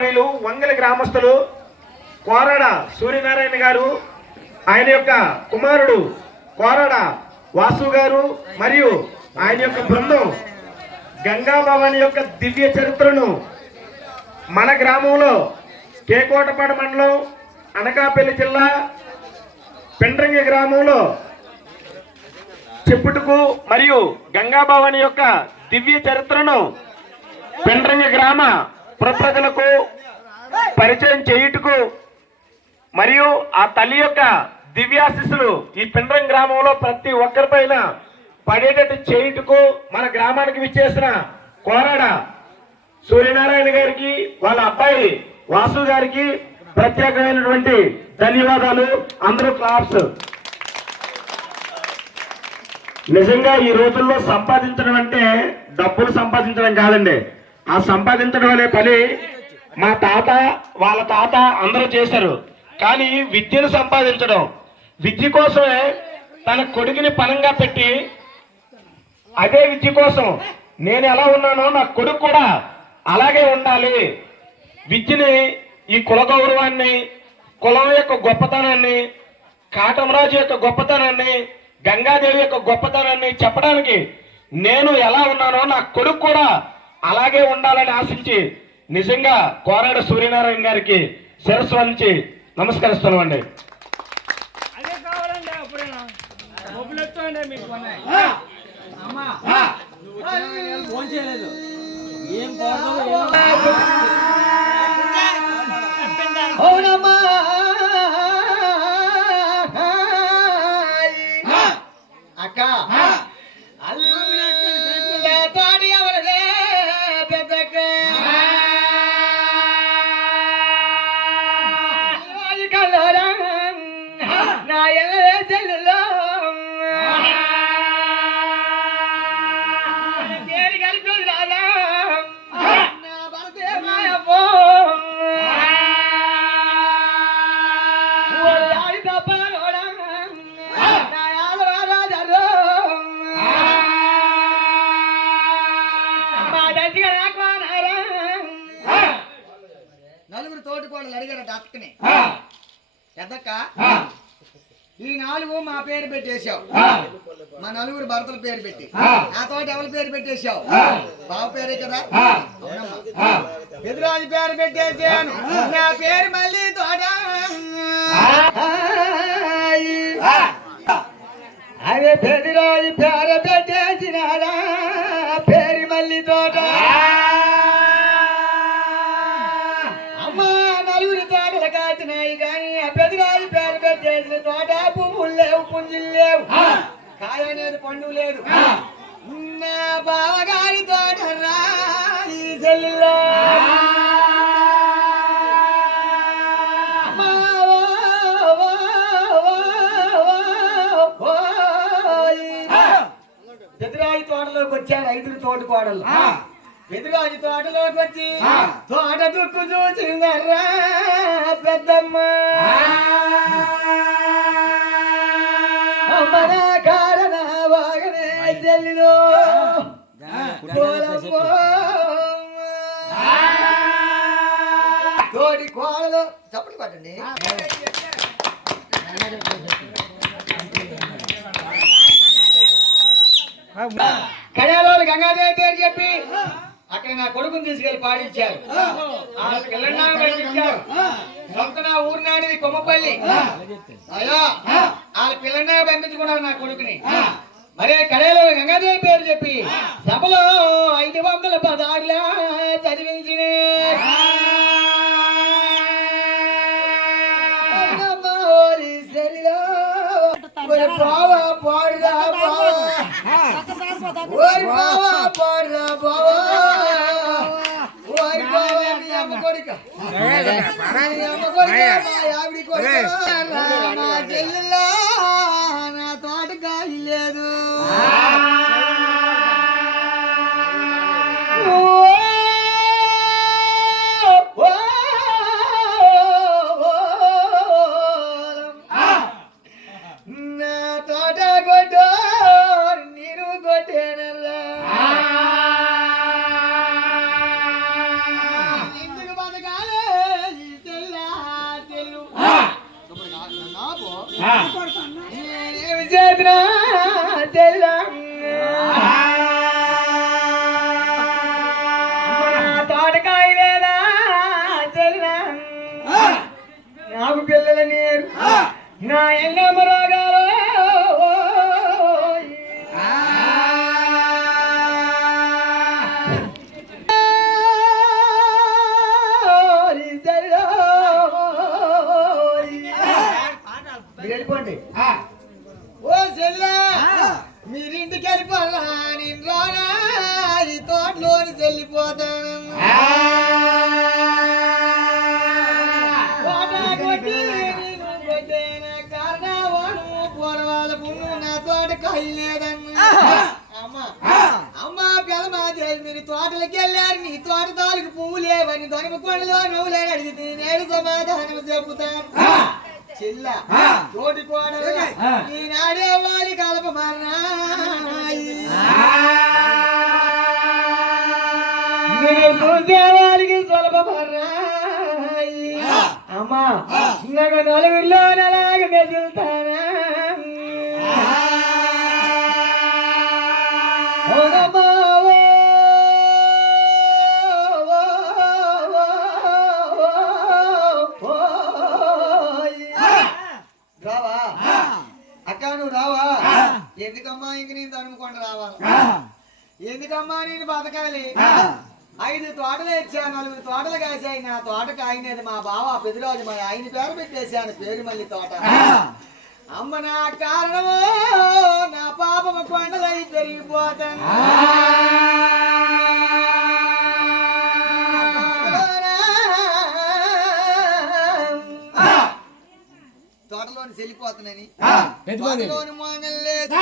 వీళ్ళు వంగలి గ్రామస్తులు కోరాడ సూర్యనారాయణ గారు ఆయన యొక్క కుమారుడు కోరాడ వాసు గారు మరియు ఆయన యొక్క బృందం గంగా భవాని యొక్క దివ్య చరిత్రను మన గ్రామంలో కేకోటపాడు మండలం అనకాపల్లి జిల్లా పెండ్రంగి గ్రామంలో చెప్పుటకు మరియు గంగా భవాని యొక్క దివ్య చరిత్రను పెండ్రంగి గ్రామ ప్రజలకు పరిచయం చేయుటకు మరియు ఆ తల్లి యొక్క దివ్యాశిస్సులు ఈ పిండ్రం గ్రామంలో ప్రతి ఒక్కరిపైన పడేటట్టు చేయుటకు మన గ్రామానికి విచ్చేసిన కోరాడ సూర్యనారాయణ గారికి వాళ్ళ అబ్బాయి వాసు గారికి ప్రత్యేకమైనటువంటి ధన్యవాదాలు. అందరూ క్లాప్స్. నిజంగా ఈ రోజుల్లో సంపాదించడం అంటే డబ్బులు సంపాదించడం కాదండి. ఆ సంపాదించడం అనే పని మా తాత వాళ్ళ తాత అందరూ చేశారు. కానీ విద్యను సంపాదించడం. విద్య కోసమే తన కొడుకుని పనంగా పెట్టి అదే విద్య కోసం నేను ఎలా ఉన్నానో నా కొడుకు కూడా అలాగే ఉండాలి. విద్యని ఈ కుల గౌరవాన్ని కులం యొక్క గొప్పతనాన్ని కాటమరాజు యొక్క గొప్పతనాన్ని గంగాదేవి యొక్క గొప్పతనాన్ని చెప్పడానికి నేను ఎలా ఉన్నానో నా కొడుకు కూడా అలాగే ఉండాలని ఆశించి నిజంగా కోరాడ సూర్యనారాయణ గారికి శిరస్సు వంచి నమస్కరిస్తున్నామండి. అదే కావాలండి పెద్దక్క ఈ నాలుగు మా పేరు పెట్టేశావు. మా నలుగురు భర్తల పేరు పెట్టి. ఆ. తోట ఎవరి పేరు పెట్టేశావు? బావ పేరే కదా. పెద్దరాజు పేరు పెట్టేశాను. నా పేరు మళ్ళీ తోట. అదే పెద్దరాజు పేరు పెట్టేసినారా పేరు మళ్ళీ తోట. కాచినాయి కానీ పెద్దరాజు పేరు పెట్టేసిన తోట పువ్వులు లేవు పుంజులు లేవు కాయ అనేది పండు లేదు నా బావగారి తోట రా ఈ చెల్లిలో. పెద్దరాజు తోటలోకి వచ్చారు ఐదుగురు తోట కోడలు పెద్దరాజు తోటలోకి వచ్చి తోట దుక్కు చూసిందర్రా పెద్దమ్మ. కారణ వాగనే చెల్లిలో. తోటి కోడలు. చప్పట్లు పట్టండి కళ్యాణంలో గంగాదేవి పేరు చెప్పి. అక్కడ నా కొడుకుని తీసుకెళ్ళి పాడించారు ఆ. పిల్లనాడు పంపించారు సొంత నా ఊరి నాడిది కొమ్మపల్లి. అయ్యా ఆ. పిల్లనే పంపించుకున్నారు నా కొడుకుని. మరే కడలో గంగాదేవి పేరు చెప్పి సభలో ఐదు వందల పదార్లా చదివించిన. పాడుదా ఓరి బావా పాడురా బావా ఓరి బావా మీ అమ్మ కొడుక మీ అమ్మ కొడుక మా ఆవిడి కొడుక నా చెల్లెలా తోట లేదు నా తోట చిల్ల. తోటి కోడలు ఈనాడే వాలి కలప మీరు చూసే వారికి సులభ అమ్మా నాకు నలుగురిలో అలాగ మెదులుతానా? ఎందుకమ్మా ఇంక నేను తనుముకొని రావాలా? ఎందుకమ్మా నేను బతకాలి? ఐదు తోటలు ఇచ్చా నలుగురు తోటలు కాసాయి. నా తోట కాయనేది మా బావ పెద్దరాజు మా ఆయన పేరు పెట్టేశాను పేరు మళ్ళీ తోట. అమ్మ నా కారణము నా పాపము కొండలై పెరిగిపోతాను. తోటలోని చెల్లిపోతానని తోటలోని మోగం లేదు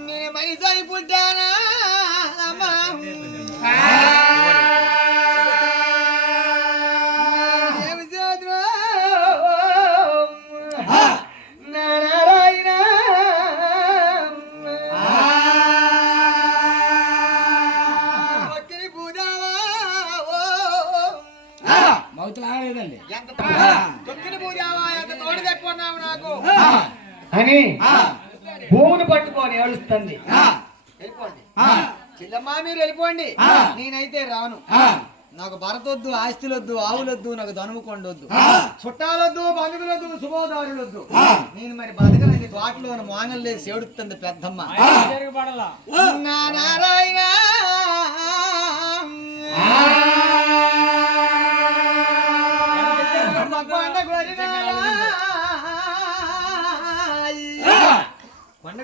నేను మనిషి అయి భరతొద్దు ఆస్తులొద్దు ఆవులొద్దు నాకు ధనుము కొండొద్దు. చుట్టాలొద్దు బంధువులొద్దు శుభోదారులొద్దు. నేను మరి బతకనండి తోటలో మోనల్లేదు సేడుతుంది పెద్దమ్మ. నా నారాయణ.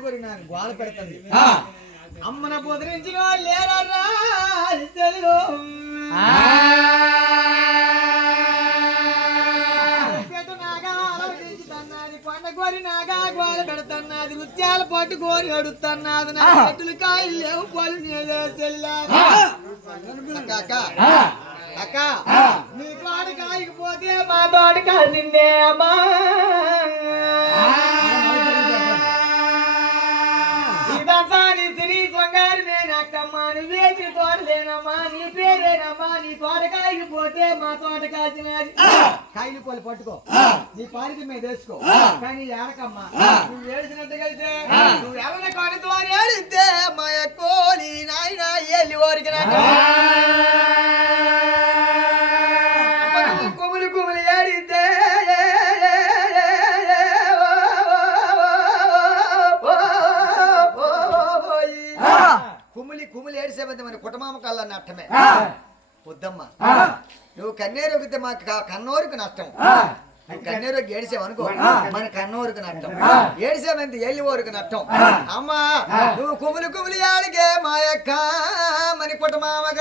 కొరి నాకు గోల పెడుతుంది. అమ్మన పొదిరించిన వాళ్ళు లేరర్రా పెట్టు నాగా కొండ గోల పెడుతున్నది నృత్యాలు పట్టు కోరి అడుగుతున్నది నా చెట్టులు కాయలు లేవు పలు నీళ్ళు చెల్లారు అక్క అక్క మీ తోట కాయకపోతే మా తోట కాసిందే అమ్మా మా తోట కాసినది కాయలు పోలి పట్టుకో. నీ పాలికి మీద వేసుకో కానీ ఏడకమ్మా నువ్వు ఏడిసినట్టుగా అయితే నువ్వు ఎవరిని కొనతో ఏడితే మా కోలి నాయన ఏలి ఓరికి కుములు కుములు ఏడితే కుమిలి కుమిలి ఏడిసేమంది మన కుటుంబం కల్లా నష్టమే వద్దమ్మా. నువ్వు కన్నేరు ఒగితే మా క- కన్నోరుకు నష్టం. నువ్వు కన్నేరు ఏడిసావనుకో మన కన్నోరుకు నష్టం. ఏడిసామంది ఏళ్ళి ఊరికి నష్టం. అమ్మా నువ్వు కుమిలి కుమిలి ఆడిగే మా యొక్క మన కుటుంబామక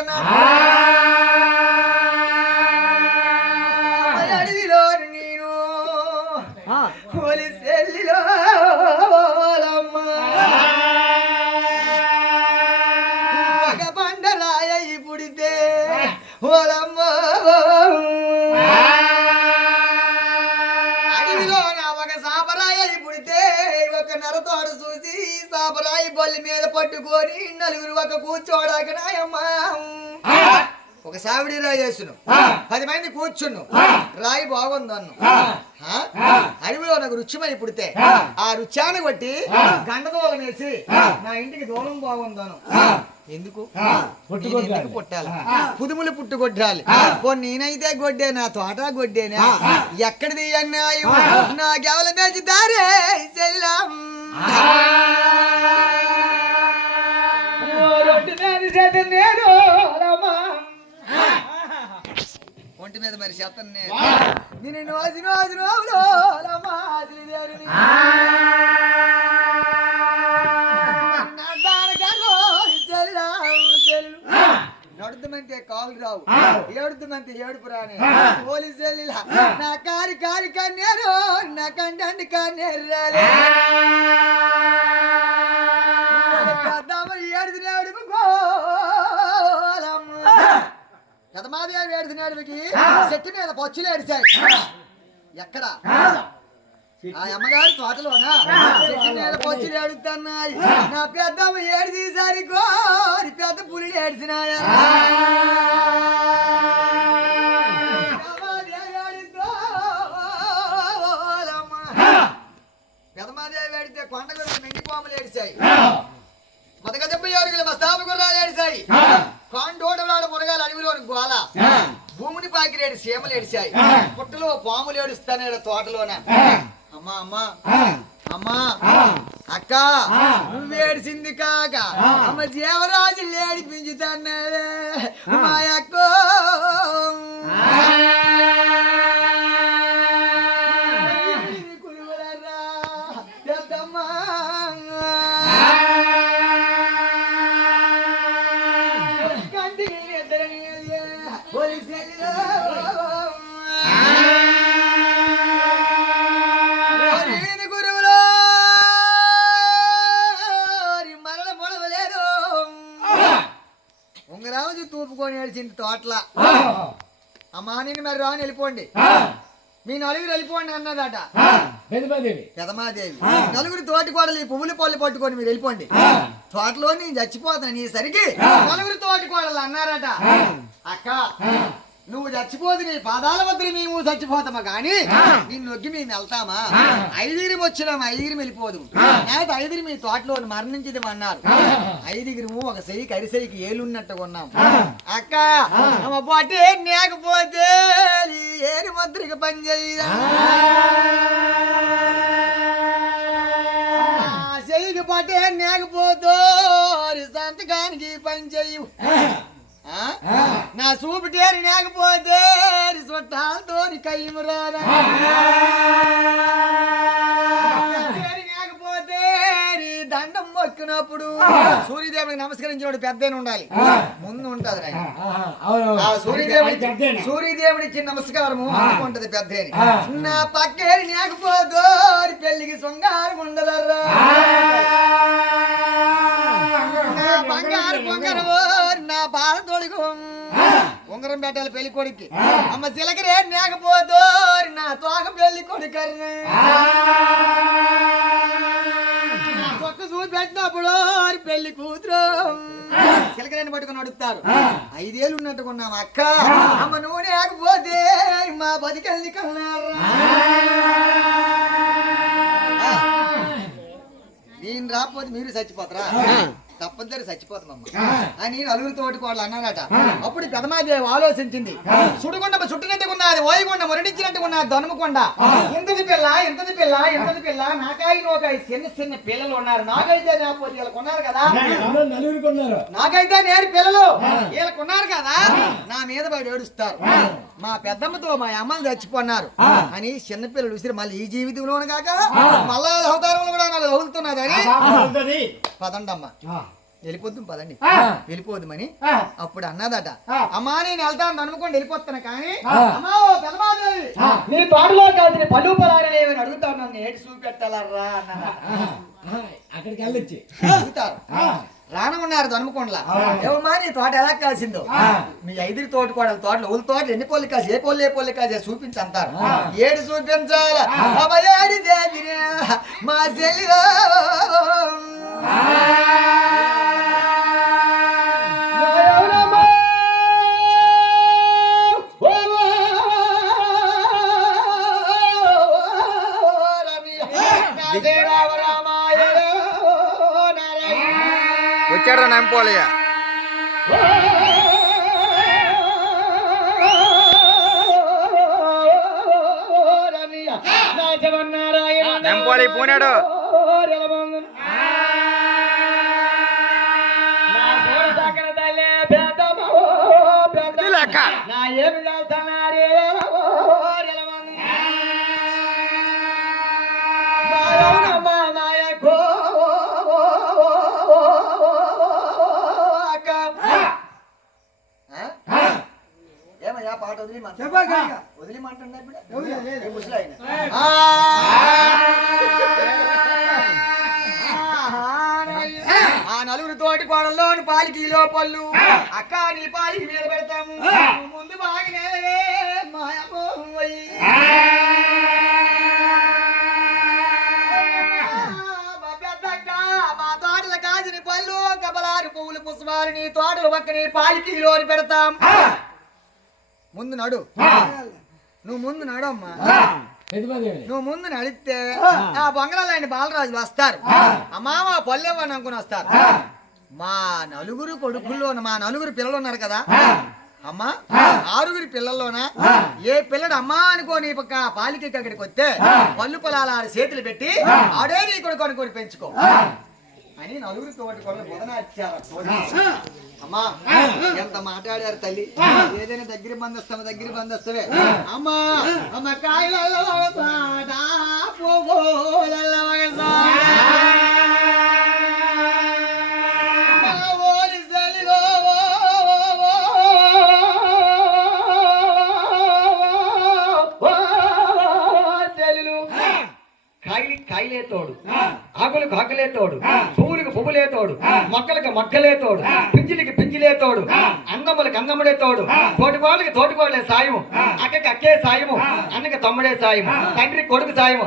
అడవిలో నేను కోలి సెల్లిలో ఒక బండరాయ పుడితే ఓలమ్మ. బొల్లి మీద పట్టుకొని నలుగురు ఒక కూర్చోడాక నాయమ్మ ఒక సావిడి రాయి వేసును పది మంది కూర్చును రాయి బాగుందన్ను? అడవిలో నాకు రుచిమై పుడితే ఆ. రుచాన్ని బట్టి గండదోలం వేసి నా ఇంటికి దూరం బాగుందను ఎందుకు? ఎందుకు పుట్టాలి? పుదుములు పుట్టు కొట్టాలి పో నేనైతే గొడ్డే నా తోట గొడ్డేనా? ఎక్కడిది అన్నాయం? నా గెవల మేచి దారే చెల్లం ఒంటి మీద మరి చేతను నేను. కాలు రావు. ఏడుద్దుమంటే ఏడుపు రాని. పోలీసు వెళ్ళిలా. నా కారి కారి కన్నేరు నా కండండి కన్నేరు రాలే. పెదమాదేవి ఏడుది ఏడుపుకి చెట్టు మీద పచ్చులు ఏడిచాయి ఎక్కడ? ఆ. అమ్మగారి తోటలోనా? చెట్టు మీద పచ్చులు ఏడుతున్నాయి నా పెద్దమ్మ ఏడు తీసారి కోరి పెద్ద పులి ఏడిసినాయ. పెదమాదేవి ఏడితే కొండ గురించి మెండి పాములు ఏడిచాయి మొదగ దెబ్బ ఏడుగులు మస్తాపు గుర్రాలు ఏడిచాయి కాండోడలాడ మురగాలు అడవిలోని గోల భూమిని పాకిరేడు సీమలు ఏడిచాయి పుట్టలో పాములు ఏడుస్తానే తోటలోన. అమ్మా అమ్మా. అమ్మా. అక్క నువ్వేడిసింది కాక. అమ్మ జీవరాజు ఏడిపించుతాన్నావే. మా అక్క ఉంగరాజు తూపుకొని ఏడిచింది తోటల. అమ్మా నేను మరి రాని వెళ్ళిపోండి. మీ నలుగురు వెళ్ళిపోండి అన్నదట. పెదమాదేవి. నలుగురు తోటి కోడలు పువ్వులు పళ్ళు పట్టుకొని మీరు వెళ్ళిపోండి. తోటలో నేను చచ్చిపోతాను నీ సరికి నలుగురు తోటి కోడలు అన్నారట అక్క నువ్వు చచ్చిపోతే నీ పాదాల వద్ద మేము చచ్చిపోతామా గాని నిన్ను నొగ్గి మేము వెళ్తామా? ఐదుగురి వచ్చినాము ఐదుగురి వెళ్ళిపోదు. అయితే ఐదుగురి మీ తోటలో మరణించదు అన్నారు ఐదుగురు ఒక సెయ్యి కరిసెయ్యికి ఏలున్నట్టుగా ఉన్నాం. అక్క పొట్టే నేకపోతే ఏరు ముద్రకి పని చేయరా చెయ్యికి పట్టే నేకపోతో సంతకానికి పని చెయ్యు ఆ? నా సూపిటేరి నేకపోతే చుట్టాలతో కయ్యమురారా దండం మొక్కినప్పుడు సూర్యదేవుడికి నమస్కరించినప్పుడు పెద్ద ఉండాలి. ముందు ఉంటది సూర్యదేవుడి? సూర్యదేవుడికి నమస్కారము అనుకుంటది పెద్దేని నా పక్కేరి నేకపోతో పెళ్ళికి శృంగారం ఉండదర్రా. బాల తోడుకు ఉంగరం పెట్టాలి పెళ్ళి కొడుక్కి. అమ్మ చిలకరే నేకపోతో నా తోక పెళ్ళి కొడుకర్రా ఒక్క చూసి పెట్టినప్పుడు పెళ్ళి కూతురు. చిలకరేని పట్టుకొని అడుగుతారు. ఐదేళ్ళు ఉన్నట్టుకున్నాం అక్క? అమ్మ నువ్వు లేకపోతే మా బతికెళ్ళి కన్నారా నేను రాకపోతే మీరు చచ్చిపోతారా? తప్పనిసరి చచ్చిపోతామమ్మా. అని నలుగురు తోటి కోడలు అన్నానట. అప్పుడు పెదమాదేవి ఆలోచించింది. సుడుకొండ చుట్టినట్టుగా ఉన్నది ఓయకొండ మురడించినట్టుగా ఉన్నది దొనమకొండ ఎంతది పిల్ల ఎంతది పిల్ల ఎంతది పిల్ల నాకాయి నోకాయి చిన్న చిన్న పిల్లలు ఉన్నారు. నాకైతే లేకపోతే వీళ్ళకు ఉన్నారు కదా? కొన్నారు. నాకైతే నేడు పిల్లలు. వీళ్ళకు ఉన్నారు కదా? నా మీద పడి ఏడుస్తారు. మా పెద్దమ్మతో మా అమ్మలు చచ్చిపోన్నారు. అని చిన్న పిల్లలు విసిరి మళ్ళీ ఈ జీవితంలోను కాక మళ్ళా అవతారంలో కూడా నాకు తగులుతున్నది అని. ఉంటుంది పదండమ్మ. వెళ్ళిపోద్దు పదండి. ఆ. అప్పుడు అన్నదట. అమ్మా నేను వెళ్తాను అనుకోండి వెళ్ళిపోతాను కానీ. అమ్మా. నీ తోటలో కాదు పళ్ళు పొలాలు ఏమని అడుగుతాను నన్ను ఏటి చూపెట్టాలరా? అక్కడికి వెళ్ళొచ్చి. అడుగుతారు. రానమన్నారు దొనమకొండలా. ఏమమ్మా నీ తోట ఎలా కాసిందో. మీ ఐదుగురి తోట కూడా తోటలు ఊళ్ళ తోట ఎన్ని పొల్లి కాసి ఏ పొల్లి ఏ పొల్లి కాసి చూపించి అంటారు. ఏడు చూపించాల? మా చెల్లిరా వచ్చాడు నంపోలయ్య నెంపోలి పూనాడు. నా ఏమి ఏమయ్యా పాట ఆ నలుగురు తోటి కోడల్లో పాలి కిలో పళ్ళు. అక్క నీ పాలికి మీద పెడతాము. ముందు బాగానే మాయమో మా పెద్దక్క, మా తోటల కాసిన పళ్ళు కబలారు పువ్వులు పుష్పాలు నీ తోటలు పక్కనే పాలికీలోని పెడతాం. ముందు నడు. నువ్వు ముందు నడమ్మా. నువ్వు ముందు నడిస్తే ఆ. బంగాళాలైన బాలరాజు వస్తారు. అమ్మా మా పల్లెవని అనుకుని వస్తారు. మా నలుగురు కొడుకుల్లో మా నలుగురు పిల్లలు ఉన్నారు కదా. అమ్మా ఆరుగురి పిల్లల్లోన? ఏ పిల్లడు అమ్మా అనుకోని పక్క పాలికి అక్కడికి వస్తే పళ్ళు పొలాల చేతులు పెట్టి ఆడే నీ కొడుకు అనుకొని పెంచుకో. అని నలుగురు తోటి కొడుకు బుధనాచారు అమ్మా ఎంత మాట్లాడారు తల్లి? ఏదైనా దగ్గర బంధస్తాము దగ్గర బంధస్తవే? అమ్మా అమ్మ కాయలలో కాయలే తోడు ఆకులకు ఆకులే తోడు పువ్వులకు పువ్వులే తోడు మొక్కలకు మొక్కలే తోడు పింజిలికి పింజిలే తోడు అందములకు అందముడే తోడు. తోటికోళ్ళకి తోటికోళ్ళే సాయము. అక్కకి అక్కే సాయము. అన్నకి తమ్ముడే సాయము. తండ్రి కొడుకు సాయము!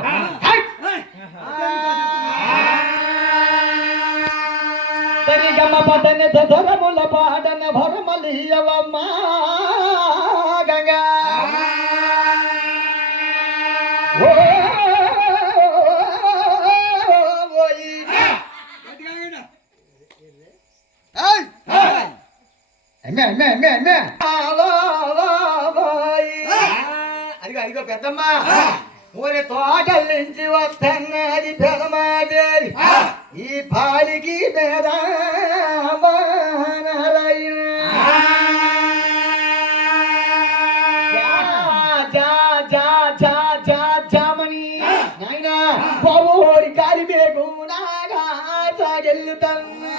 సరిగమ పదన సదరముల పాడన భరమలియవమ్మ గంగా. పెద్దమ్మ. ఊరి నుంచి వస్తున్నది పెదమాదేవి ఈ పాలికి బాబోడి కాలి బేగు నాగా సాగెల్లుతున్నా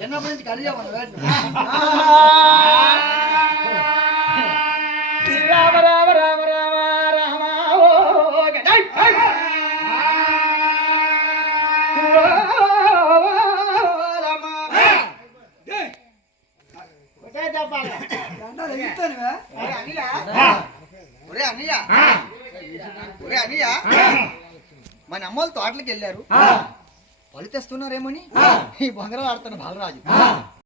చిన్నప్పటి నుంచి కర్రీ రామ రామ రామ రామ రామ ఓ గడై ఒరే అన్నయ్య ఒరే అన్నయ్య మన అమ్మోళ్ళు తోటలకు వెళ్ళారు పళ్ళు తెస్తున్నారేమోని ఈ బొంగరాలు ఆడుతున్న బాలరాజు.